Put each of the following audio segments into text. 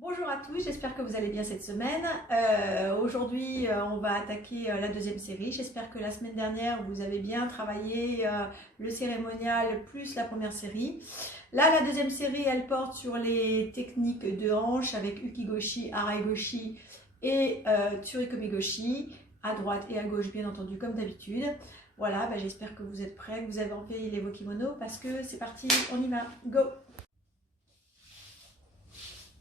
Bonjour à tous, j'espère que vous allez bien cette semaine. Aujourd'hui, on va attaquer la deuxième série. J'espère que la semaine dernière, vous avez bien travaillé le cérémonial plus la première série. Là, la deuxième série, elle porte sur les techniques de hanche avec Ukigoshi, Araigoshi et Tsurikomi-goshi, à droite et à gauche, bien entendu, comme d'habitude. Voilà, j'espère que vous êtes prêts, que vous avez enfilé vos kimonos parce que c'est parti, on y va, go!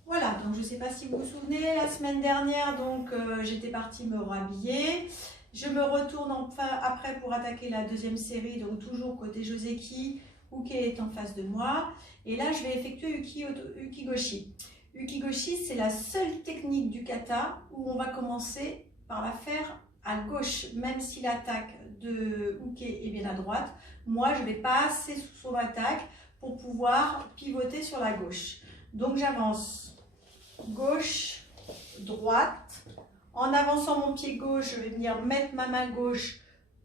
Voilà, donc je ne sais pas si vous vous souvenez, la semaine dernière, j'étais partie me rhabiller. Je me retourne enfin après pour attaquer la deuxième série, donc toujours côté Joseki, Uke est en face de moi. Et là, je vais effectuer Ukigoshi. Ukigoshi, c'est la seule technique du kata où on va commencer par la faire à gauche, même si l'attaque de Uke est bien à droite. Moi, je vais passer sous son attaque pour pouvoir pivoter sur la gauche. Donc j'avance gauche, droite. En avançant mon pied gauche, je vais venir mettre ma main gauche.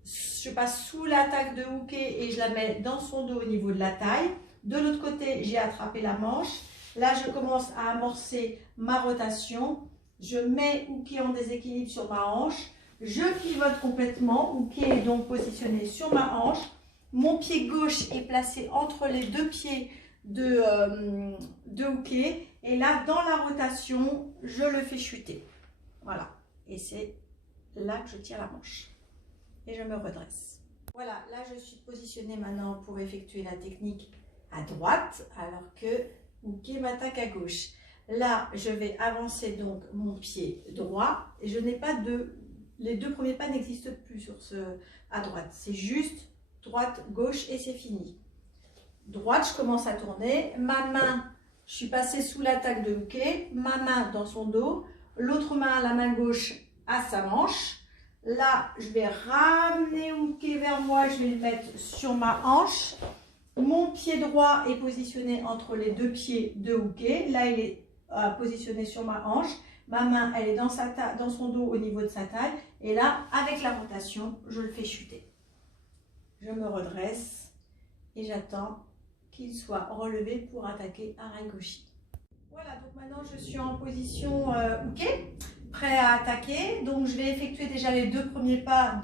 Je passe sous l'attaque de Uke et je la mets dans son dos au niveau de la taille. De l'autre côté, j'ai attrapé la manche. Là, je commence à amorcer ma rotation. Je mets Uke en déséquilibre sur ma hanche. Je pivote complètement. Uke est donc positionné sur ma hanche. Mon pied gauche est placé entre les deux pieds de Uke. Et là, dans la rotation, je le fais chuter. Voilà. Et c'est là que je tire la manche. Et je me redresse. Voilà, là, je suis positionnée maintenant pour effectuer la technique à droite, alors que Uke m'attaque à gauche. Là, je vais avancer donc mon pied droit. Et je n'ai pas de... Les deux premiers pas n'existent plus sur ce à droite. C'est juste droite, gauche et c'est fini. Droite, je commence à tourner. Ma main... Je suis passée sous l'attaque de Uke, ma main dans son dos, l'autre main, la main gauche, à sa manche. Là, je vais ramener Uke vers moi, je vais le mettre sur ma hanche. Mon pied droit est positionné entre les deux pieds de Uke. Là, il est positionné sur ma hanche. Ma main, elle est dans son dos au niveau de sa taille. Et là, avec la rotation, je le fais chuter. Je me redresse et j'attends qu'il soit relevé pour attaquer Araigoshi. Voilà, donc maintenant je suis en position Uke, prêt à attaquer. Donc je vais effectuer déjà les deux premiers pas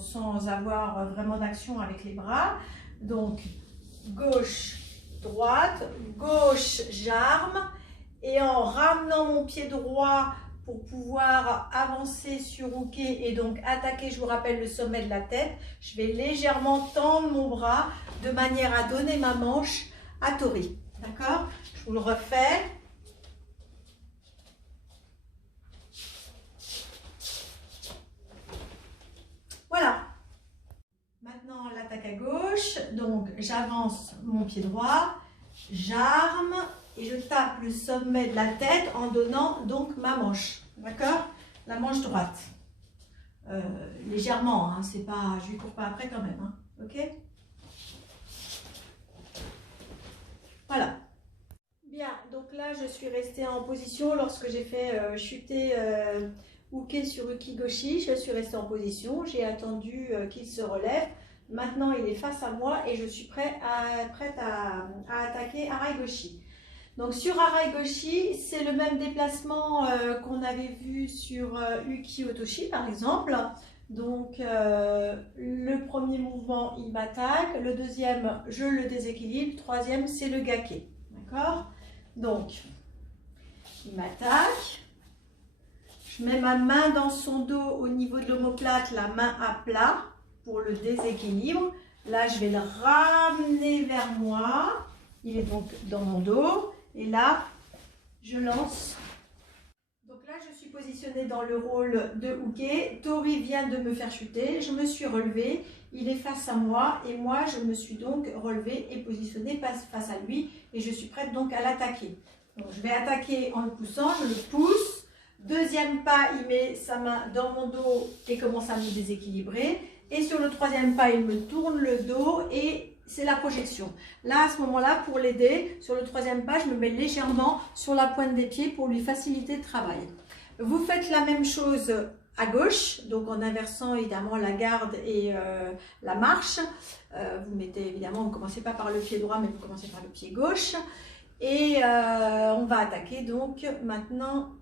sans avoir vraiment d'action avec les bras. Donc gauche, droite, gauche, j'arme. Et en ramenant mon pied droit pour pouvoir avancer sur Uke et donc attaquer, je vous rappelle, le sommet de la tête, je vais légèrement tendre mon bras de manière à donner ma manche à Tori. D'accord? Je vous le refais. Voilà. Maintenant, l'attaque à gauche. Donc, j'avance mon pied droit, j'arme et je tape le sommet de la tête en donnant donc ma manche. D'accord? La manche droite. Légèrement, hein, c'est pas, je lui cours pas après quand même. Hein, ok? Voilà. Bien, donc là je suis restée en position lorsque j'ai fait chuter Uke sur Ukigoshi. Je suis restée en position, j'ai attendu qu'il se relève. Maintenant il est face à moi et je suis prête à attaquer Araigoshi. Donc sur Araigoshi, c'est le même déplacement qu'on avait vu sur Uki Otoshi par exemple. Donc le premier mouvement il m'attaque, le deuxième je le déséquilibre, le troisième c'est le gake. D'accord? Donc il m'attaque, je mets ma main dans son dos au niveau de l'omoplate, la main à plat pour le déséquilibre. Là je vais le ramener vers moi, il est donc dans mon dos et là je lance. Donc là, je suis positionnée dans le rôle de Uke. Tori vient de me faire chuter. Je me suis relevée. Il est face à moi. Et moi, je me suis donc relevée et positionnée face à lui. Et je suis prête donc à l'attaquer. Donc, je vais attaquer en le poussant. Je le pousse. Deuxième pas, il met sa main dans mon dos et commence à me déséquilibrer. Et sur le troisième pas, il me tourne le dos et c'est la projection. Là, à ce moment-là, pour l'aider, sur le troisième pas, je me mets légèrement sur la pointe des pieds pour lui faciliter le travail. Vous faites la même chose à gauche, donc en inversant évidemment la garde et la marche. Vous mettez évidemment, vous ne commencez pas par le pied droit, mais vous commencez par le pied gauche. Et on va attaquer donc maintenant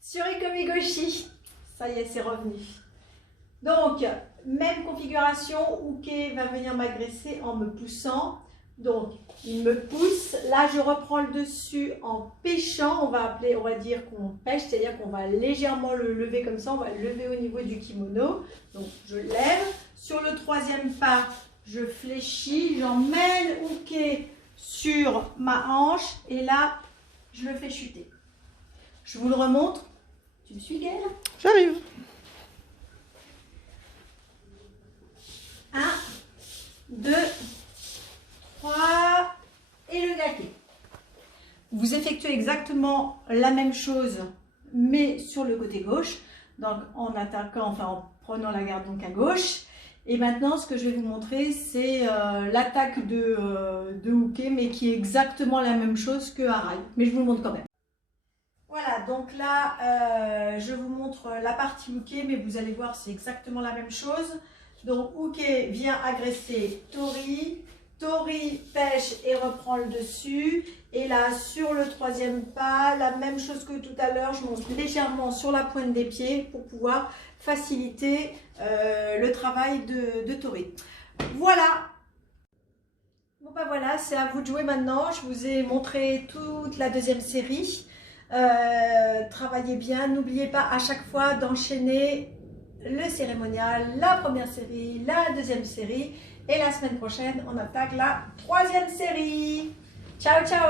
sur Ikomigoshi. Ça y est, c'est revenu. Donc, même configuration, Uke va venir m'agresser en me poussant. Donc, il me pousse. Là, je reprends le dessus en pêchant. On va dire qu'on pêche, c'est-à-dire qu'on va légèrement le lever comme ça. On va le lever au niveau du kimono. Donc, je lève. Sur le troisième pas, je fléchis. J'emmène Uke sur ma hanche. Et là, je le fais chuter. Je vous le remontre. Tu me suis, Gaëlle? J'arrive. 1, 2, 3 et le gâté. Vous effectuez exactement la même chose, mais sur le côté gauche. Donc en attaquant, enfin en prenant la garde donc à gauche. Et maintenant, ce que je vais vous montrer, c'est l'attaque de Uke, mais qui est exactement la même chose que Harai. Mais je vous le montre quand même. Voilà, donc là, je vous montre la partie Uke, mais vous allez voir, c'est exactement la même chose. Donc Uke vient agresser Tori, Tori pêche et reprend le dessus. Et là, sur le troisième pas, la même chose que tout à l'heure, je monte légèrement sur la pointe des pieds pour pouvoir faciliter le travail de Tori. Voilà. Bon bah voilà, c'est à vous de jouer maintenant. Je vous ai montré toute la deuxième série. Travaillez bien, n'oubliez pas à chaque fois d'enchaîner le cérémonial, la première série, la deuxième série et la semaine prochaine on attaque la troisième série. Ciao ciao.